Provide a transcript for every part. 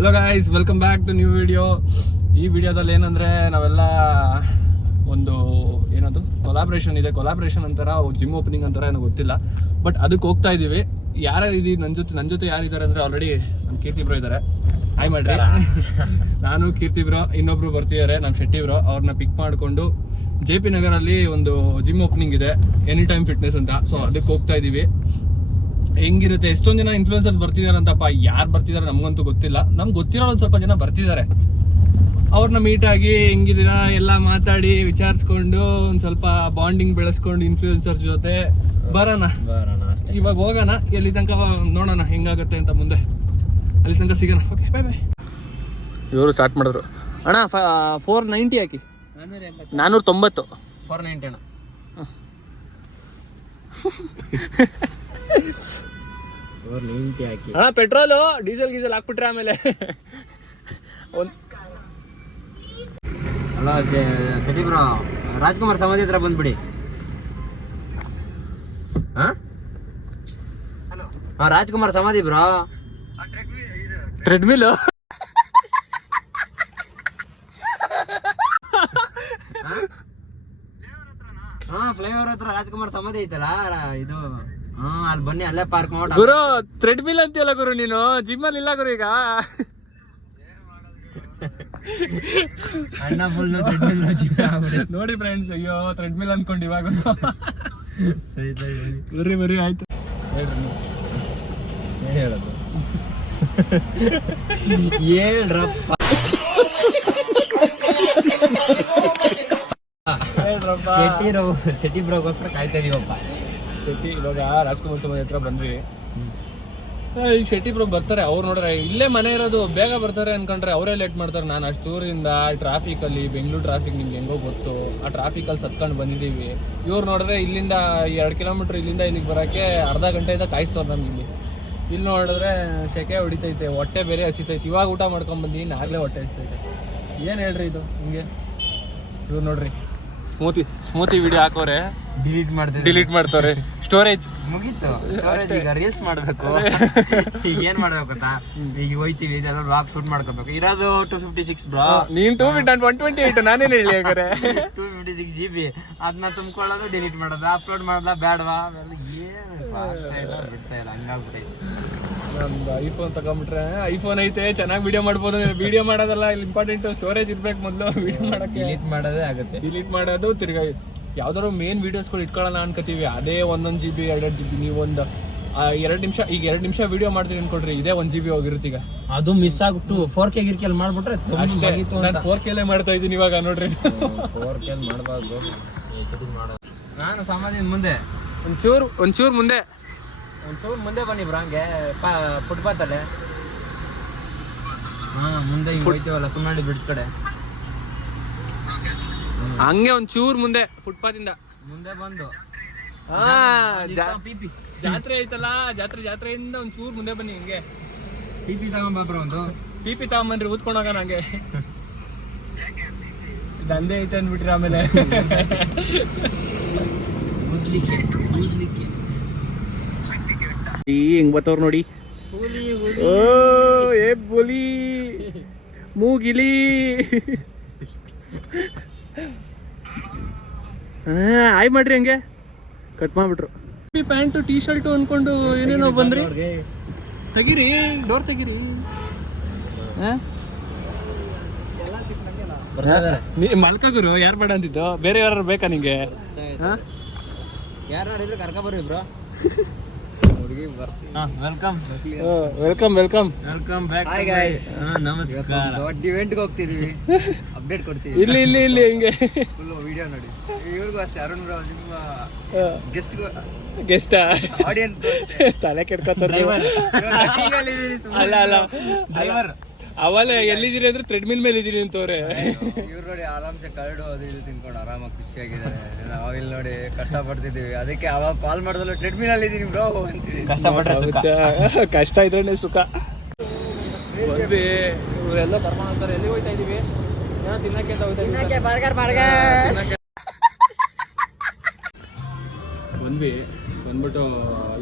Hello guys, welcome back to new video. ಈ ವಿಡಿಯೋದಲ್ಲಿ ಏನಂದರೆ ನಾವೆಲ್ಲ ಒಂದು ಏನದು ಕೊಲಾಬ್ರೇಷನ್ ಇದೆ. ಕೊಲಾಬ್ರೇಷನ್ ಅಂತಾರ, ಜಿಮ್ ಓಪನಿಂಗ್ ಅಂತಾರ ಏನೋ ಗೊತ್ತಿಲ್ಲ. ಬಟ್ ಅದಕ್ಕೆ ಹೋಗ್ತಾ ಇದ್ದೀವಿ. ಯಾರ್ಯಾರು ಇದೀವಿ ನನ್ನ ಜೊತೆ ಯಾರಿದ್ದಾರೆ ಅಂದರೆ ಆಲ್ರೆಡಿ ನಮ್ಮ ಕೀರ್ತಿ ಬ್ರೋ ಇದ್ದಾರೆ. ಹಾಯ್ ಮಾಡ್ರಿ. ನಾನು ಕೀರ್ತಿ ಬ್ರೋ, ಇನ್ನೊಬ್ರು ಬರ್ತಿದ್ದಾರೆ ನಮ್ಮ ಶೆಟ್ಟಿ ಬ್ರೋ. ಅವ್ರನ್ನ ಪಿಕ್ ಮಾಡಿಕೊಂಡು JP ನಗರಲ್ಲಿ ಒಂದು ಜಿಮ್ ಓಪನಿಂಗ್ ಇದೆ, ಎನಿ ಟೈಮ್ ಫಿಟ್ನೆಸ್ ಅಂತ. ಸೊ ಅದಕ್ಕೆ ಹೋಗ್ತಾ ಇದ್ದೀವಿ. ಹೆಂಗಿರುತ್ತೆ, ಎಷ್ಟೊಂದು ಜನ ಇನ್ಫ್ಲುಯೆನ್ಸರ್ಸ್ ಬರ್ತಿದ್ದಾರೆ ಅಂತಪ್ಪ. ಯಾರು ಬರ್ತಿದ್ದಾರೆ ನಮಗಂತೂ ಗೊತ್ತಿಲ್ಲ. ನಮ್ಗೆ ಗೊತ್ತಿರೋ ಒಂದು ಸ್ವಲ್ಪ ಜನ ಬರ್ತಿದ್ದಾರೆ. ಅವ್ರನ್ನ ಮೀಟ್ ಆಗಿ ಹೆಂಗಿದ್ದೀರಾ ಎಲ್ಲ ಮಾತಾಡಿ ವಿಚಾರಿಸ್ಕೊಂಡು ಒಂದು ಸ್ವಲ್ಪ ಬಾಂಡಿಂಗ್ ಬೆಳೆಸ್ಕೊಂಡು ಇನ್ಫ್ಲುಯೆನ್ಸರ್ಸ್ ಜೊತೆ ಬರೋಣ ಅಷ್ಟೇ. ಇವಾಗ ಹೋಗೋಣ, ಎಲ್ಲಿ ತನಕ ನೋಡೋಣ ಹೆಂಗಾಗುತ್ತೆ ಅಂತ. ಮುಂದೆ ಅಲ್ಲಿ ತನಕ ಸಿಗೋಣ. ಓಕೆ, ಬಾಯ್ ಬಾಯ್. ಇವರು ಸ್ಟಾರ್ಟ್ ಮಾಡಿದ್ರು. ಅಣ್ಣ 490 ಹಾಕಿ. 490. 490 ಅಣ್ಣ. ಹಾಕಿ. ಪೆಟ್ರೋಲು ಡೀಸೆಲ್ ಗೀಸೆಲ್ ಹಾಕ್ಬಿಟ್ರೆ ಆಮೇಲೆ ಅಲ್ಲ ಶೆಟ್ಟಿ ಬ್ರೋ, ರಾಜ್ಕುಮಾರ್ ಸಮಾಧಿ ಹತ್ರ ಬಂದ್ಬಿಡಿ. ಹಾ, ರಾಜ್ಕುಮಾರ್ ಸಮಾಧಿ ಬ್ರೋ. ಥ್ರೆಡ್ಮಿಲ್ ಫ್ಲೈಓವರ್ ಹತ್ರ ರಾಜ್ಕುಮಾರ್ ಸಮಾಧಿ ಐತಲ್ಲ ಇದು. ಅಲ್ಲಿ ಬನ್ನಿ, ಅಲ್ಲೇ ಪಾರ್ಕ್ ಮಾಡಿ. ಗುರು ಥ್ರೆಡ್ಮಿಲ್ ಅಂತೀಯಲ್ಲ ಗುರು ನೀನು, ಜಿಮ್ಮಲ್ಲಿ ಇಲ್ಲ ಗುರು ಈಗ. ಅಣ್ಣ ಫುಲ್ ನೋಡಿ ಫ್ರೆಂಡ್ಸ್, ಅಯ್ಯೋ ಥ್ರೆಡ್ಮಿಲ್ ಅನ್ಕೊಂಡು ಇವಾಗ. ಬರ್ರಿ ಆಯ್ತು. ಹೇಳೋದು ಹೇಳ್ರಪ್ಪ. ಶೆಟ್ಟಿ ಬ್ರೋಗೋಸ್ಕರ ಕಾಯ್ತಾ ಇದೀವಪ್ಪ. ಶೆಟ್ಟಿ ಇವಾಗ ರಾಜ್ಕುಮಾರ್ ಸಮಾಧಿ ಹತ್ರ ಬಂದ್ವಿ. ಈ ಶೆಟ್ಟಿ ಬ್ರೋ ಬರ್ತಾರೆ. ಅವ್ರು ನೋಡ್ರೆ ಇಲ್ಲೇ ಮನೆ ಇರೋದು, ಬೇಗ ಬರ್ತಾರೆ ಅನ್ಕೊಂಡ್ರೆ ಅವರೇ ಲೇಟ್ ಮಾಡ್ತಾರೆ. ನಾನು ಅಷ್ಟು ದೂರದಿಂದ ಟ್ರಾಫಿಕಲ್ಲಿ, ಬೆಂಗಳೂರು ಟ್ರಾಫಿಕ್ ನಿಮ್ಗೆ ಹೆಂಗೋ ಗೊತ್ತು, ಆ ಟ್ರಾಫಿಕಲ್ಲಿ ಸತ್ಕೊಂಡು ಬಂದಿದ್ದೀವಿ. ಇವ್ರು ನೋಡಿದ್ರೆ ಇಲ್ಲಿಂದ 2 ಕಿಲೋಮೀಟ್ರ್ ಇಲ್ಲಿಂದ ಇಲ್ಲಿಗೆ ಬರೋಕ್ಕೆ ಅರ್ಧ ಗಂಟೆಯಿಂದ ಕಾಯಿಸ್ತಾರೆ ನಮ್ಗೆ. ಇಲ್ಲಿ ನೋಡಿದ್ರೆ ಸೆಕೆ ಹೊಡಿತೈತೆ, ಹೊಟ್ಟೆ ಬೇರೆ ಹಸಿತೈತೆ. ಇವಾಗ ಊಟ ಮಾಡ್ಕೊಂಡು ಬಂದಿದ್ದೀನಿ, ಆಗಲೇ ಹೊಟ್ಟೆ ಹಸಿತೈತೆ. ಏನು ಹೇಳ್ರಿ ಇದು ಹಿಂಗೆ? ಇವ್ರು ನೋಡ್ರಿ ಸ್ಮೂತಿ ವಿಡಿಯೋ ಹಾಕೋರೆ, ಡಿಲೀಟ್ ಮಾಡ್ತಾರೆ. ಸ್ಟೋರೇಜ್ ಮುಗೀತು. ಸ್ಟೋರೇಜ್ ಈಗ ರೀಲ್ಸ್ ಮಾಡ್ಬೇಕು. ಈಗ ಏನ್ ಮಾಡ್ಬೇಕು ಗೊತ್ತಾ, ಈಗ ಹೋಯ್ತಿವಿ, ಇದೆಲ್ಲ ವ್ಲಾಗ್ ಶೂಟ್ ಮಾಡ್ಕೋಬೇಕು. ಇರೋದು 256 ಬ್ರೋ. ನೀನ್ 128, ನಾನೇನು ಹೇಳಿ ಹಾಗಾರೆ. 256 GB. ಅದನ್ನ ತುಂಬ್ಕೊಳ್ಳೋದು, ಡಿಲೀಟ್ ಮಾಡೋದು, ಅಪ್ಲೋಡ್ ಮಾಡೋದ ಬೇಡವಾ, ಏನು ಬಿಡ್ತಾ ಇಲ್ಲ. ಹಂಗಾಗ್ಬಿಟ್ಟೈತೆ. ನಮ್ದು ಐಫೋನ್ ತಗೊಂಡ್ಬಿಟ್ರೆ, ಐಫೋನ್ ಐತೆ ಚೆನ್ನಾಗಿ ವಿಡಿಯೋ ಮಾಡ್ಬೋದು. ವಿಡಿಯೋ ಮಾಡೋದಲ್ಲ ಇಲ್ಲಿ ಇಂಪಾರ್ಟೆಂಟ್, ಸ್ಟೋರೇಜ್ ಇರ್ಬೇಕು ಮೊದಲು. ವಿಡಿಯೋ ಮಾಡೋಕ್ಕೆ ಡಿಲೀಟ್ ಮಾಡೋದೇ ಆಗುತ್ತೆ. ಡಿಲೀಟ್ ಮಾಡೋದು, ತಿರ್ಗಾ ಯಾವ್ದಾದ್ರು ಮೇನ್ ವೀಡಿಯೋಸ್ಗಳು ಇಟ್ಕೊಳ್ಳೋಣ ಅನ್ಕೋತೀವಿ. ಅದೇ 1 GB 2 GB. ನೀವು ಒಂದು 2 ನಿಮಿಷ, ಈಗ 2 ನಿಮಿಷ ವಿಡಿಯೋ ಮಾಡ್ತೀವಿ ಅನ್ಕೊಡ್ರಿ, ಇದೇ 1 GB ಹೋಗಿರುತ್ತೆ. ಈಗ ಅದು ಮಿಸ್ ಆಗ್ಬಿಟ್ಟು 4K ಗಿರ್ಕೆಲ್ ಮಾಡ್ಬಿಟ್ರೆ ಅಷ್ಟೇ. ನಾನು 4K ಮಾಡ್ತಾ ಇದ್ದೀನಿ ಇವಾಗ ನೋಡ್ರಿ. 4K ಮಾಡಬಾರ್ದು. ನಾನು ಸಮಾಧಿ ಮುಂದೆ ಒಂಚೂರು ಮುಂದೆ ಬನ್ನಿ ಬ್ರೋ. ಹಂಗೆ ಫುಟ್ಪಾತ್ ಅಲ್ಲೇ ಮುಂದೆ ಹಿಂಗೆ ಹೋಯ್ತೀವಲ್ಲ ಸುಮ್ಮನೆ ಬ್ರಿಡ್ಜ್ ಕಡೆ, ಹಂಗೆ ಒಂಚೂರು ಮುಂದೆ ಫುಟ್ಪಾತ್ ಇಂದ ಮುಂದೆ ಬಂದು ಜಾತ್ರೆ ಐತಲ್ಲ, ಜಾತ್ರೆಯಿಂದ ಒಂಚೂರು ಮುಂದೆ ಬನ್ನಿ. ಹಿಂಗೆ PP ತಗೊಂಬಾಬ್ರ, ಒಂದು PP ತಗೊಂಬನ್ರಿ, ಊದ್ಕೊಂಡು ಹೋಗೋಣ. ಹಂಗೆ ದಂಧೆ ಐತೆ ಅಂದ್ಬಿಟ್ರಿ ಆಮೇಲೆ. ಹೆಂಗ್ ಬತ್ತವ್ರು ನೋಡಿ. ಓ ಏ ಬೋಲಿ ಮೂಗಿಲಿ. ಆಯ್ ಮಾಡ್ರಿ, ಹಂಗೆ ಕಟ್ ಮಾಡ್ಬಿಟ್ರು. ಪ್ಯಾಂಟು ಟೀ ಶರ್ಟು ಅನ್ಕೊಂಡು ಏನೇನೋ ಬಂದ್ರಿ. ತೆಗಿರಿ, ಡೋರ್ ತೆಗಿರಿ. ಮಲ್ಕ ಗುರು, ಯಾರು ಬೇಡ ಅಂತಿದ್ದು? ಬೇರೆ ಯಾರು ಬೇಕಾ ನಿಂಗೆ? ಯಾರು ಕರ್ಕ ಬರ್ರಿ bro. Welcome back. Hi guys, ನಮಸ್ಕಾರ. ದೊಡ್ಡ ಇವೆಂಟ್ ಗೆ ಹೋಗ್ತಿದೀವಿ, ಅಪ್ಡೇಟ್ ಕೊಡ್ತೀವಿ. ಇಲ್ಲಿ ಹಿಂಗೆ ಫುಲ್ ವಿಡಿಯೋ ನೋಡಿ. ಇವ್ರಿಗೂ ಅಷ್ಟೇ, ಅರುಣ್ ಬ್ರೋ ನಿಮ್ಮ ಗೆಸ್ಟ್ ಆಡಿಯನ್ಸ್ ತಲೆ ಕೆಡ್ಕೊತಾರೆ. ಅಲ್ಲ ಡ್ರೈವರ್ ಅವಲ್ಲ ಎಲ್ಲಿದ್ದೀರಿ ಅಂದ್ರೆ ಥ್ರೆಡ್ಮಿಲ್ ಮೇಲೆ ಇದ್ದೀರಿ ಅಂತವ್ರೆ. ಇವ್ರು ನೋಡಿ ಆರಾಮ್ಸೆ ಕರಡು ಅದು ಇದು ತಿನ್ಕೊಂಡು ಆರಾಮಾಗಿ ಖುಷಿಯಾಗಿದ್ದಾರೆ. ನಾವು ಇಲ್ಲಿ ನೋಡಿ ಕಷ್ಟಪಡ್ತಿದ್ದೀವಿ, ಅದಕ್ಕೆ ಅವಾಗ ಕಾಲ್ ಮಾಡಿದ್ರು ಟ್ರೆಡ್ಮಿಲ್ ಅಲ್ಲಿ ಇದ್ದೀನಿ ಬ್ರೋ ಅಂತೀವಿ. ಕಷ್ಟ ಇದ್ರೆ ಸುಖ. ಬಂದ್ವಿ, ಇವರೆಲ್ಲ ಕರ್ಕೊಂಡು ಹೋಗ್ತಾರೆ. ಎಲ್ಲಿ ಹೋಗ್ತಾ ಇದೀವಿ? ಏನೋ ತಿನ್ನಕ್ಕೆ ಅಂತ ಹೋಗ್ತಾ ಇದ್ದೀವಿ. ಬಂದ್ವಿ ಬಂದ್ಬಿಟ್ಟು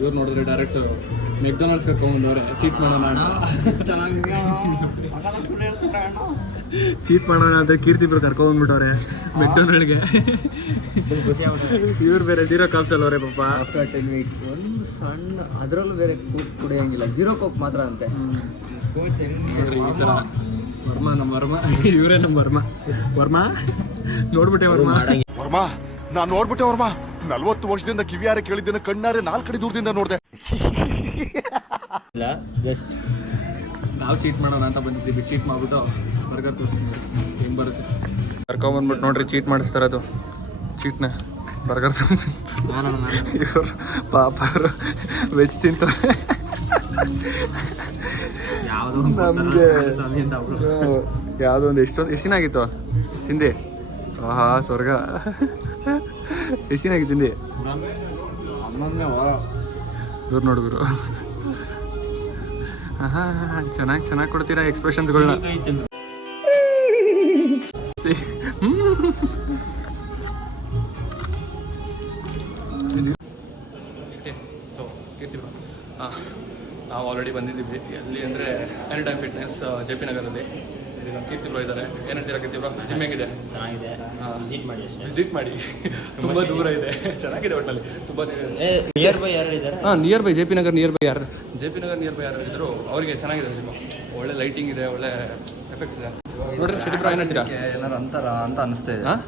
ಇವ್ರು ನೋಡಿದ್ರೆ ಡೈರೆಕ್ಟ್ ಮೆಕ್ಡೊನಾಲ್ಡ್ಸ್ ಕರ್ಕೊಂಡ್ಬಂದವ್ರೆ ಚೀಟ್ ಮಾಡೋಣ ಚೀಟ್ ಮಾಡೋಣ ಅಂತ ಕೀರ್ತಿಬ್ರು ಕರ್ಕೊಂಡ್ಬಂದ್ಬಿಟ್ಟವ್ರೆ ಮೆಕ್ಡೊನಾಲ್ಡ್ಗೆ. ಇವ್ರು ಬೇರೆ ಜೀರೋ ಕಾಪ್ಸ್ ಅಲ್ಲವ್ರೆ ಪಾಪ. ಆಫ್ಟರ್ 10 weeks ಒಂದು ಸಣ್ಣ ಅದರಲ್ಲೂ ಬೇರೆ ಕೂಕ್ ಕುಡಿಯೋಂಗಿಲ್ಲ, 0 ಕೋಕ್ ಮಾತ್ರ ಅಂತೆ. ನೋಡ್ರಿ ಈ ಥರ ವರ್ಮ ನಮ್ಮ ವರ್ಮ, ಇವರೇ ನಮ್ಮ ವರ್ಮ ನೋಡ್ಬಿಟ್ಟೆ ವರ್ಮಾ ನಾನು ನೋಡ್ಬಿಟ್ಟೆ ವರ್ಮಾ. 40 ವರ್ಷದಿಂದ ಕಿವಿಯಾರೆ ಕೇಳಿದ್ದೇನೆ, ಕಣ್ಣಾರೆ 4 ಕಡೆ ದೂರದಿಂದ ನೋಡಿದೆ. ಜಸ್ಟ್ ನಾವು ಚೀಟ್ ಮಾಡೋಣ ಅಂತ ಬಂದಿದ್ದೀವಿ. ಚೀಟ್ ಮಾಡ್ಬಿಟ್ಟು ಬರ್ಗರ್ ತೋರಿಸ್ತೀವಿ ಹೆಂಗೆ ಬರುತ್ತೆ. ಕರ್ಕೊಂಬಂದ್ಬಿಟ್ಟು ನೋಡ್ರಿ ಚೀಟ್ ಮಾಡಿಸ್ತಾರೆ ಅದು ಚೀಟ್ನ ಬರ್ಗರ್ ಇವರು ಪಾಪ ಅವರು ವೆಜ್ ತಿಂತಾರೆ. ನಮಗೆ ಯಾವುದೋ ಒಂದು ಎಷ್ಟು ದಿನ ಆಗಿತ್ತು ತಿಂದೆ. ಆಹಾ ಸ್ವರ್ಗ. ಎಷ್ಟು ದಿನ ಆಗಿತ್ತು ತಿಂದೆ. ಇವ್ರು ನೋಡಿದ್ರು ಚೆನ್ನಾಗಿ ಕೊಡ್ತೀರಾ ಎಕ್ಸ್ಪ್ರೆಷನ್ಸ್ಗಳನ್ನ. ನಾವು ಆಲ್ರೆಡಿ ಬಂದಿದ್ದೀವಿ. ಎಲ್ಲಿ ಅಂದರೆ ಎನಿ ಟೈಮ್ ಫಿಟ್ನೆಸ್ JP ನಗರಲ್ಲಿ. ಇಲ್ಲಿ ನಮ್ಮ ಕೀರ್ತಿಬ್ರು ಇದ್ದಾರೆ. ಏನು ಹೇಳ್ತೀರಾ ಕೀರ್ತಿಬ್ರು? ಜಿಮ್ ಹೆಂಗಿದೆ? ಚೆನ್ನಾಗಿದೆ, ವಿಸಿಟ್ ಮಾಡಿ. ತುಂಬ ದೂರ ಇದೆ, ಚೆನ್ನಾಗಿದೆ ಒಟ್ಟಲ್ಲಿ ತುಂಬ. ನಿಯರ್ ಬೈ ಯಾರು ಇದ್ದಾರೆ? Near by JP Nagar near by ಯಾರು ಇದ್ರು ಅವರಿಗೆ ಚೆನ್ನಾಗಿದೆ ಜಿಮ್. ಒಳ್ಳೆ ಲೈಟಿಂಗ್ ಇದೆ, ಒಳ್ಳೆ ಎಫೆಕ್ಟ್ಸ್ ಇದೆ. ನೋಡ್ರಿ ಶೆಟ್ಟಿಬ್ರು ಏನು ಹೇಳ್ತೀರಾ? ಏನಾರು ಅಂತಾರ ಅಂತ ಅನಿಸ್ತಾ ಇದೆ. ಹಾಂ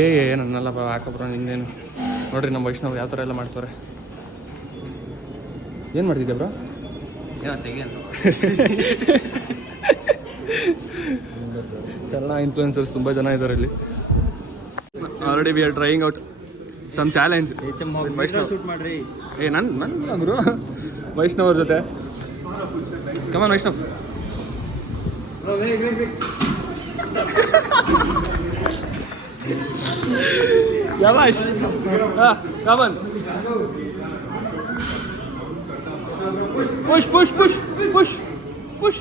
ಏನನ್ನಲ್ಲ ಹಾಕಬ್ರ ನಿಂದೇನು. ನೋಡ್ರಿ ನಮ್ಮ ವೈಷ್ಣವ್ ಯಾವ ಥರ ಎಲ್ಲ ಮಾಡ್ತಾರೆ. ಏನು ಮಾಡ್ತಿದ್ದೆ ಬ್ರೋ? ಏನೋ ತೆಗಿಯಲ್ಲ. ಕನ್ನಡ ಇನ್ಫ್ಲುಯೆನ್ಸರ್ಸ್ ತುಂಬ ಜನ ಇದ್ದಾರೆ ಇಲ್ಲಿ. Already we are trying out some challenge. Vaishnav shoot ಮಾಡ್ರಿ. ನನ್ನ ಗುರು ವೈಷ್ಣವ್ ಅವ್ರ ಜೊತೆ. ಕಮಾನ್ ವೈಷ್ಣವ್. ಯಾವಾಶ್ ಕಮಾನ್. Push, push, push, push, push.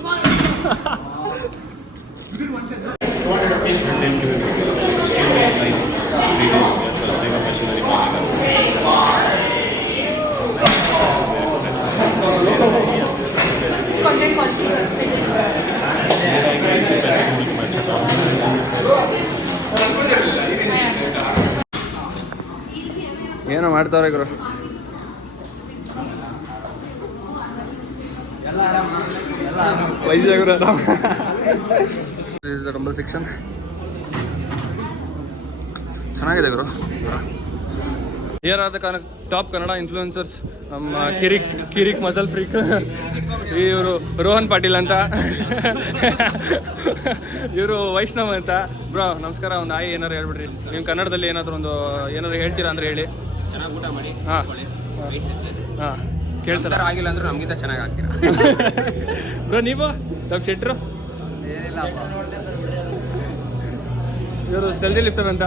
ಏನೋ ಮಾಡ್ತಾವ್ರೆ ಗುರು. ವೈಜಾಗ್ರ ಡಂಬಲ್ ಸೆಕ್ಷನ್ ಚೆನ್ನಾಗಿದೆ ಗುರು. Here are the top Kannada influencers. ನಮ್ಮ ಕಿರಿಕ್ ಮಸಲ್ ಫ್ರೀಕ್ ಇವರು ರೋಹನ್ ಪಾಟೀಲ್ ಅಂತ, ಇವರು ವೈಷ್ಣವ್ ಅಂತ. ಬ್ರೋ ನಮಸ್ಕಾರ. ಒಂದು ಆಯಿ ಏನಾರು ಹೇಳ್ಬಿಡ್ರಿ ನೀವು ಕನ್ನಡದಲ್ಲಿ ಏನಾದ್ರು ಹೇಳ್ತೀರಾ ಅಂದ್ರೆ ಹೇಳಿ. ಚೆನ್ನಾಗಿ ಊಟ ಮಾಡಿ. ಹಾಂ ಕೇಳ್ತಾರೆ. ಆಗಿಲ್ಲ ಅಂದ್ರೆ ನಮಗಿಂತ ಚೆನ್ನಾಗಿ ಆಗ್ತೀರಾ ಬ್ರೋ. ನೀವು ತಪ್ಪು ಶೆಟ್ರು ಇವರು ಸೆಲ್ಫಿ ಲಿಫ್ಟರ್ ಅಂತ.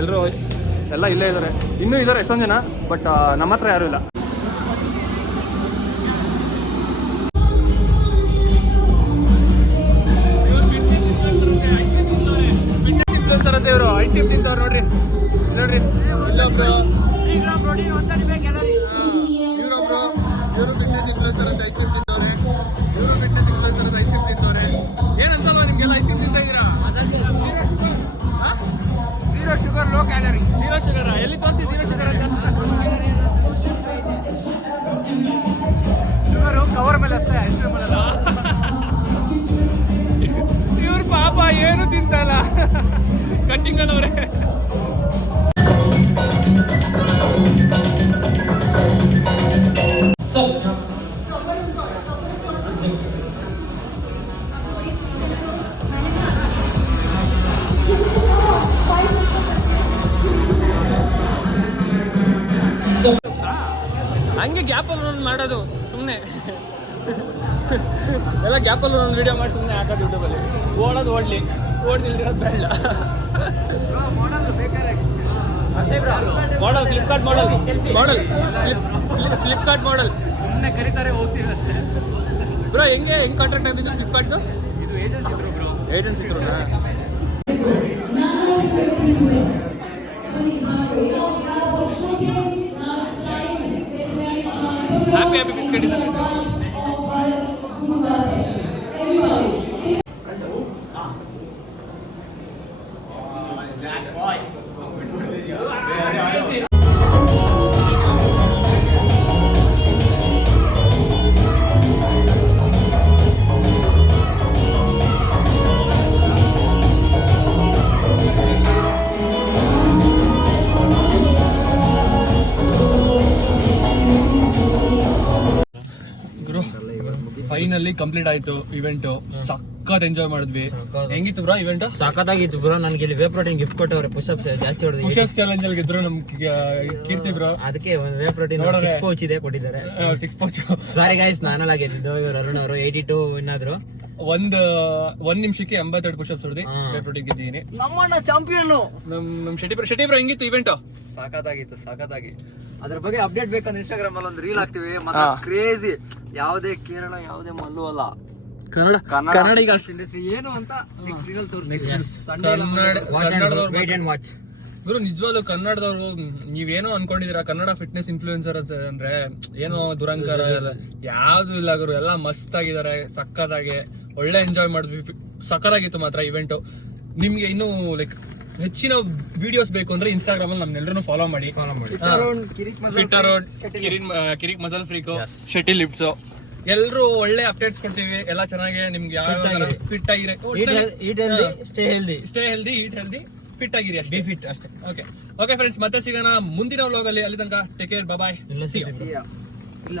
ಎಲ್ಲರೂ ಎಲ್ಲ ಇಲ್ಲೇ ಇದ್ದಾರೆ. ಇನ್ನೂ ಇದ್ದಾರೆ ಎಷ್ಟೊಂದು ಜನ, ಬಟ್ ನಮ್ಮ ಹತ್ರ ಯಾರೂ ಇಲ್ಲ. ಇವರು ಐಸ್ ಕ್ರೀಮ್ ತಿಂತವ್ರು ನೋಡ್ರಿ ನೋಡ್ರಿ. ಇವರು ಫಿಟ್ನೆಸ್ ಇನ್ಫ್ಲುಯೆನ್ಸರ್ ಅಂತ ಐಸ್ ಕ್ರೀಮ್ ತಿಂತವ್ರೆ. ಏನಂತಲ್ಲ ನಿಮಗೆಲ್ಲ ಐಸ್ ಕ್ರೀಮ್ ತಿಂತಾ ಇದ್ದೀರಾ? Zero sugar low calorie. Zero sugar ಎಲ್ಲಿ ತೋರಿಸಿ ಝೀರೋ ಶುಗರ್ ಅಂತ. ಶುಗರು ಕವರ್ ಮೇಲೆ ಅಷ್ಟೇ, ಐಸ್ ಕ್ರೀಮ್ ಅಲ್ಲ. ಇವ್ರ ಪಾಪ ಏನು ತಿಂತಲ್ಲ, ಕಟ್ಟಿಂಗ್ ಅನ್ನೋರೆ. ಹಂಗೆ ಗ್ಯಾಪಲ್ಲಿ ಒಂದು ಮಾಡೋದು ಸುಮ್ಮನೆ ಎಲ್ಲ ಗ್ಯಾಪಲ್ಲಿ ಒಂದು ವಿಡಿಯೋ ಮಾಡಿ ಸುಮ್ಮನೆ ಹಾಕೋದು ಯೂಟ್ಯೂಬಲ್ಲಿ. ಓಡೋದು ಓಡ್ದಿಲ್ದಿರೋದು ಬೇಡ. ಮಾಡಲ್ ಫ್ಲಿಪ್ಕಾರ್ಟ್ ಮಾಡಲ್ ಸುಮ್ಮನೆ ಕರೀತಾರೆ, ಹೋಗ್ತೀವಿ ಅಷ್ಟೇ. ಬ್ರೋ ಹೆಂಗೆ ಕಾಂಟ್ರಾಕ್ಟ್ ಆಗಿದ್ದು ಫ್ಲಿಪ್ಕಾರ್ಟ್ದು? ಇದು ಏಜೆನ್ಸಿ ಇದ್ರು ಬ್ರೋ. ಏಜೆನ್ಸಿ ಇದ್ರು. ಹ್ಯಾಪಿ ಹ್ಯಾಪಿ ಬಿಸ್ಕೆಟ್ ಇದೆ. ಗುರು ಫೈನಲಿ ಕಂಪ್ಲೀಟ್ ಆಯ್ತು ಇವೆಂಟ್. ಸಖತ್ ಎಂಜಾಯ್ ಮಾಡಿದ್ವಿ. ಹೆಂಗಿತ್ತು ಬ್ರೋ ಇವೆಂಟ್? ಸಖತ್ತಾಗಿತ್ತು ಬ್ರೋ. ನನಗೆ ಇಲ್ಲಿ ವೇ ಪ್ರೋಟೀನ್ ಗಿಫ್ಟ್ ಕೊಟ್ಟವ್ರೆ. ಪುಷಪ್ಸ್ ಜಾಸ್ತಿ ಹೊಡೆದು ಪುಷಪ್ಸ್ ಚಾಲೆಂಜ್ ಅಲ್ಲಿ ಗೆದ್ರು ನಮ್ ಕೀರ್ತಿ ಬ್ರೋ. ಅದಕ್ಕೆ ಒಂದು ವೇ ಪ್ರೋಟೀನ್ 6 ಪೌಚ್ ಇದೆ ಕೊಟ್ಟಿದ್ದಾರೆ. 6 ಪೌಚ್. ಸಾರಿ ಗೈಸ್, ನಾನೆಲ್ಲ ಗೆದ್ದಿದ್ದು. ಇವರು ಅರುಣ್ ಅವರು 82 ಏನಾದ್ರು ಒಂದ್ ನಿಮಿಷಕ್ಕೆ 82 ಪುಷಪ್ಸ್ ಹೊಡೆದಿ ಪ್ರೋಟೀನ್ ಗೆದ್ದಿದ್ದೀನಿ. ನಮ್ಮಣ್ಣ ಚಾಂಪಿಯನ್. ನಮ್ ಶೆಟ್ಟಿ ಬ್ರೋ ಹೆಂಗಿತ್ತು ಇವೆಂಟ್? ಸಾಕಾಗಿ ಅದ್ರ ಬಗ್ಗೆ ಅಪ್ಡೇಟ್ ಬೇಕಂದ್ರೆ ಇನ್ಸ್ಟಾಗ್ರಾಮ್ ಅಲ್ಲಿ ಒಂದು ರೀಲ್ ಹಾಕ್ತಿವಿ. ಮತ್ತೆ ಕ್ರೇಜಿ. ಯಾವುದೇ ಕೇರಳ, ಯಾವುದೇ ಮಲ್ಲು ಅಲ್ಲ, ಕನ್ನಡ ಈಗ ಇಂಡಸ್ಟ್ರಿ ಏನು ಅಂತ next reel wait and watch. ಗುರು ನಿಜವಾಗ್ಲೂ ಕನ್ನಡದವ್ರು ನೀವೇನೋ ಅನ್ಕೊಂಡಿದೀರಾ ಕನ್ನಡ ಫಿಟ್ನೆಸ್ ಇನ್ಫ್ಲೂಯೆನ್ಸರ್ ಅಂದ್ರೆ ಏನೋ ದುರಂಕಾರ ಯಾವ್ದು ಇಲ್ಲ ಗುರು. ಎಲ್ಲ ಮಸ್ತ್ ಆಗಿದ್ದಾರೆ, ಸಕ್ಕತ್ತಾಗಿ ಒಳ್ಳೆ ಎಂಜಾಯ್ ಮಾಡಿದ್ವಿ. ಸಕ್ಕತ್ತಾಗಿತ್ತು ಮಾತ್ರ ಇವೆಂಟ್. ನಿಮ್ಗೆ ಇನ್ನೂ ಲೈಕ್ ಹೆಚ್ಚಿನ ವಿಡಿಯೋಸ್ ಬೇಕು ಅಂದ್ರೆ ಇನ್ಸ್ಟಾಗ್ರಾಮ್ ಅಲ್ಲಿ ನಮ್ನೆಲ್ಲರೂ ಫಾಲೋ ಮಾಡಿ. ಕಿರಿಕ್ ಮಸಲ್ ಫ್ರೀಕು, ಶೆಟ್ಟಿ ಲಿಫ್ಟ್ಸ್ ಎಲ್ರು ಒಳ್ಳೆ ಅಪ್ಡೇಟ್ಸ್ ಕೊಡ್ತೀವಿ. ಎಲ್ಲ ಚೆನ್ನಾಗಿ ನಿಮ್ಗೆ ಯಾವ ಫಿಟ್ ಆಗಿರಿ, stay healthy, eat healthy, fit ಆಗಿರಿ ಅಷ್ಟೇ. ಬಿ ಫಿಟ್ ಅಷ್ಟೇ. ಓಕೆ ಫ್ರೆಂಡ್ಸ್, ಮತ್ತೆ ಸಿಗೋಣ ಮುಂದಿನ ವ್ಲಾಗ್ ಅಲ್ಲಿ. ಅಲ್ಲಿ ತನಕ ಟೇಕ್ ಕೇರ್, ಬಾಯ್. ಇಲ್ಲ